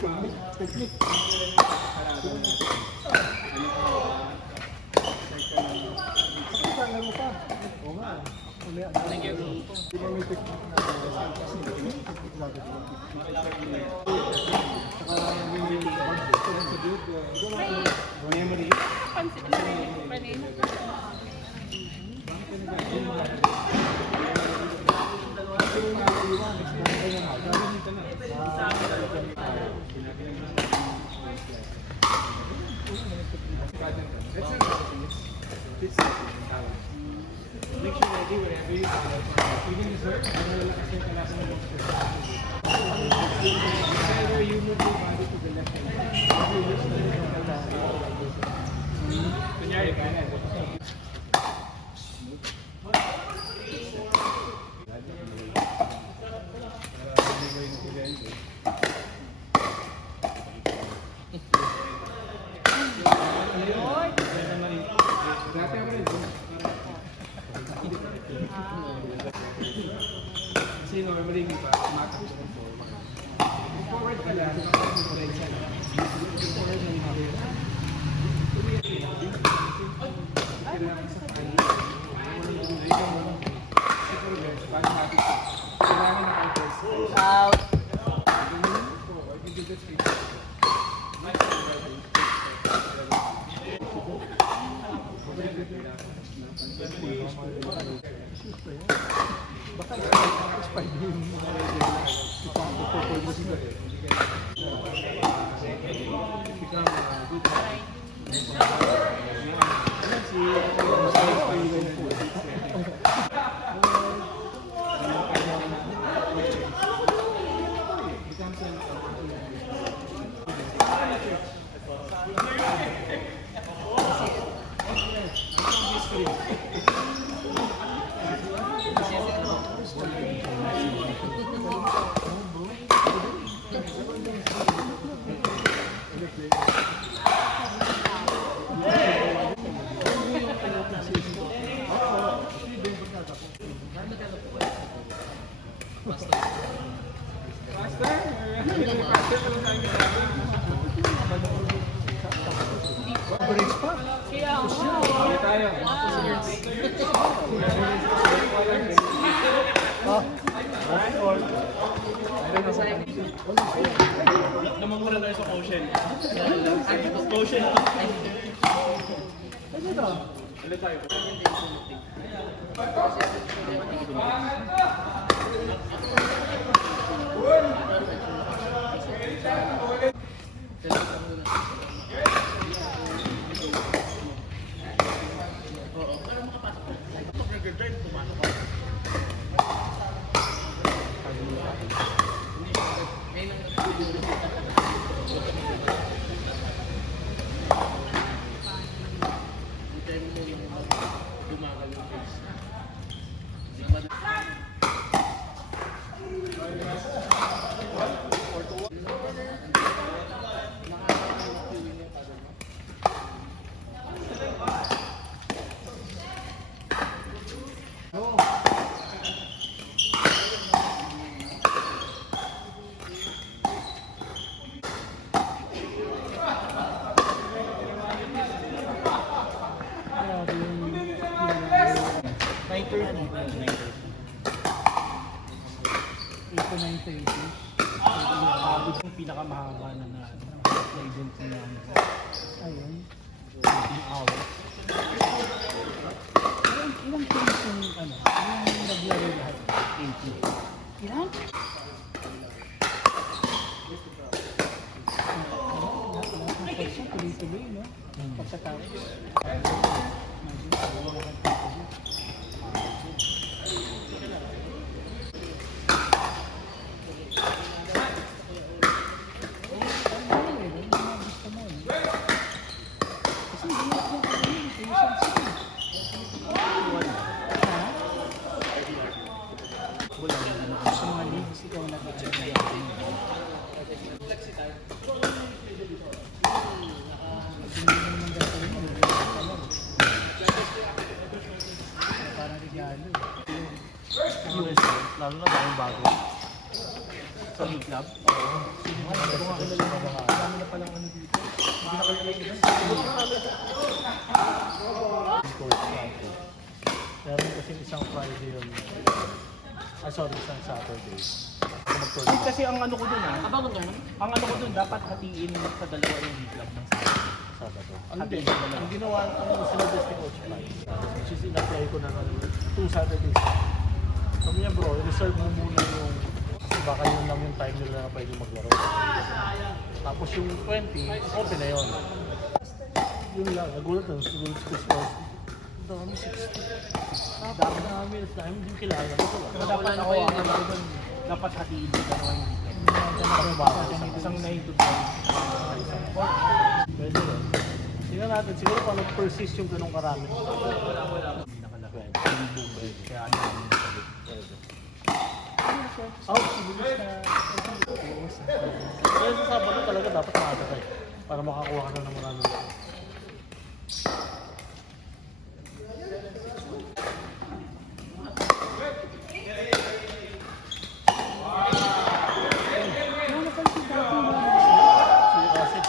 Technique. Pakisang mo pa. Oo nga. Thank you. Di ba may technique na memory. Make sure ready wherever you follow. Even if you're whenever you move your body to the left hand, kunyari kanan. Kasi normally hindi pa tumatakbo ng forward. Forward ka lang, forward siya lang. Forward na yung kailangan sa paano. Kailangan naka-first. Out. Forward, you do the straight. Baka expired yung ipapapapol mo sila eh. Bridge pa? Kaya ako. Tayo. Namamura tayo sa ocean. Ocean. Ano ito? Ano tayo? Yung pinakamahaba na legend na Ayun. hours. Ilang teams yung ano? Ilang naglaro lahat? 80. Ilan? Tuloy-tuloy, no? Pagkatapos. Sa mga leagues, ikaw nag-check. Parang regalo. Lalo na tayong bago. Sa league club? Oo. Meron kasi isang Friday yun. Sorry, isang Saturday. Mag-tour Hindi kasi ang ano ko dun Abang ko ang ano ko dun, dapat hatiin sa dalawa yung club ng Sabado. Hindi. Ang ginawa, ang sinadjust ni Coach Mike, which is in-apply ko na 2 Saturdays. Sabi niya bro, reserve mo muna yung, kasi baka yun lang yung time nila na pwede maglaro. Tapos yung 20, open na yun. Yun lang, nagulat ko sa sports. Dami 60. Dami, hindi kilala. Dapat ako yung ano ko dun, dapat hatiin sa dalawa yung club. Isang 9 to 12. Isang 4. Pwede rin. Tingnan natin, siguro paano persist yung ganong karami. Hindi nakalagay. Hindi boom. Kaya ano yung sabi. Pwede. Out, sibulis na. Kaya sa Sabado talaga dapat maaga tayo para makakuha ka na ng maraming laro. Kasi,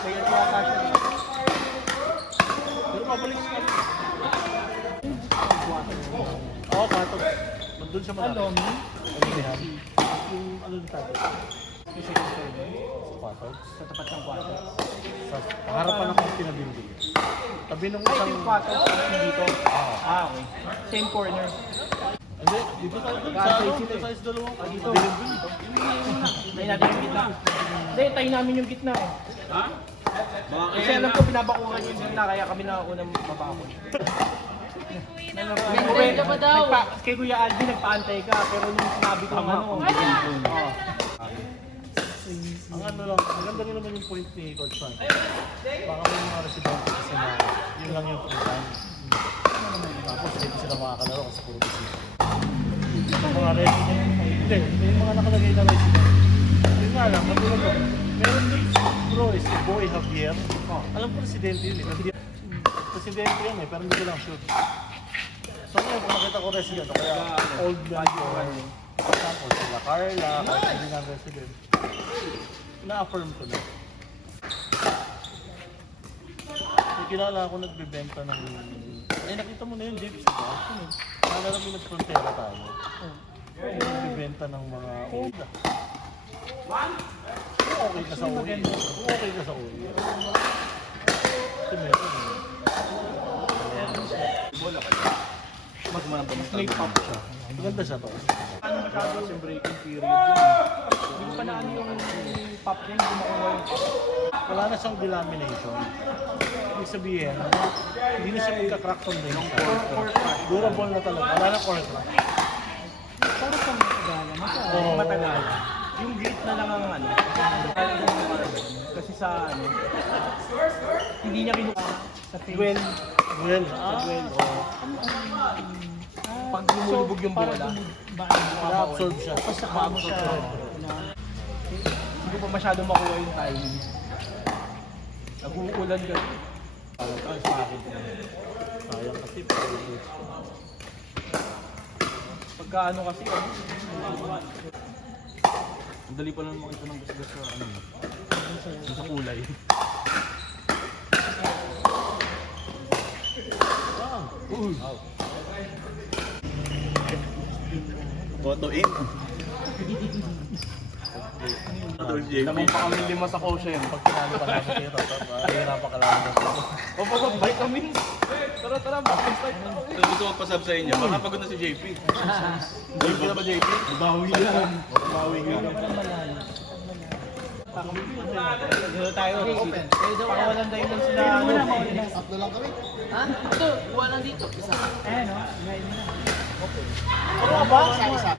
Kaya yata siya. pero mabalik siya. Oo, kato. Nandun siya malaki. Lomi? Pagkilihan. Yung ano yung tato? Yung second floor doon. Kwato. Sa tapat ng kwarto. Sa harapan ng cortina building. Tabi nung Ay, isang... yung kwarto dito. Okay. Same corner. Hindi, dito tayo dun. Sa Kasi ano? sila eh. Sa dalawang. Dito. Dilim dun ito. Tayo natin yung gitna. Hindi, tayo namin yung gitna eh. Ha? Baka Kasi alam ko binabakuhan yung gitna kaya kami na unang mabakon. Bintay ka pa daw. Kay Kuya Aldi nagpaantay ka pero nung sinabi ko ng ano. Oo. Ang ano lang, maganda rin naman yung point ni Coach Frank. Baka may mga residente kasi na yun lang yung free Tapos hindi sila makakalaro kasi puro bisita. Yung mga resident, hindi, may mga nakalagay na resident. Yun nga lang, matulog ko. Meron dun, bro, is si Boy Javier. Alam ko residente yun eh. Residente yun eh, pero hindi ko lang sure. So ngayon, kung nakita ko resident, kaya old man ko. Tapos sila Carla, kahit hindi na resident. Na-affirm ko na. May kilala ako nagbebenta ng... Eh, nakita mo na yun, James, diba? Nalala mo nag-frontera tayo. Nagbebenta ng mga old. Kung okay ka sa uli. Kung okay ka sa uli. Kasi meron eh. Bola ka. Mas manang May pop siya. Maganda siya to. Ano masyado yung breaking period yun. Hindi pa na ano yung pop niya, hindi makuha yung pop. Wala na siyang delamination. Ibig sabihin, hindi na siya magka-crack foundation. Durable na talaga. Wala na core crack. Parang pang matagala. Oo. Matagal. Yung gate na lang ang ano. Kasi sa ano, hindi niya kinuha sa Well, well, pag lumulubog yung bola, na-absorb siya. ma-absorb siya. Hindi ko pa masyado makuha yung timing. Nag-uulan ka. Parang sa akin. Sayang kasi. Pagka ano kasi, Ang dali pa lang makita ng gasgas sa ano. Sa kulay. Photo in. naman pa kami 5 sa quotient. Pag pinalo pa namin kayo, mahirapan ka lang ng photo. O pagod, vitamins. Tara, mag-fight. Gusto ko pa-sub sa inyo. Baka pagod na si JP. Hindi na ba JP? Bawi yan. Bawi nga. Dito tayo. Open. Para walang dahilan sila. Tatlo lang kami. Ha? Ito, buwan lang dito. Isa. Ayan o. Ano ba? Isa-isa.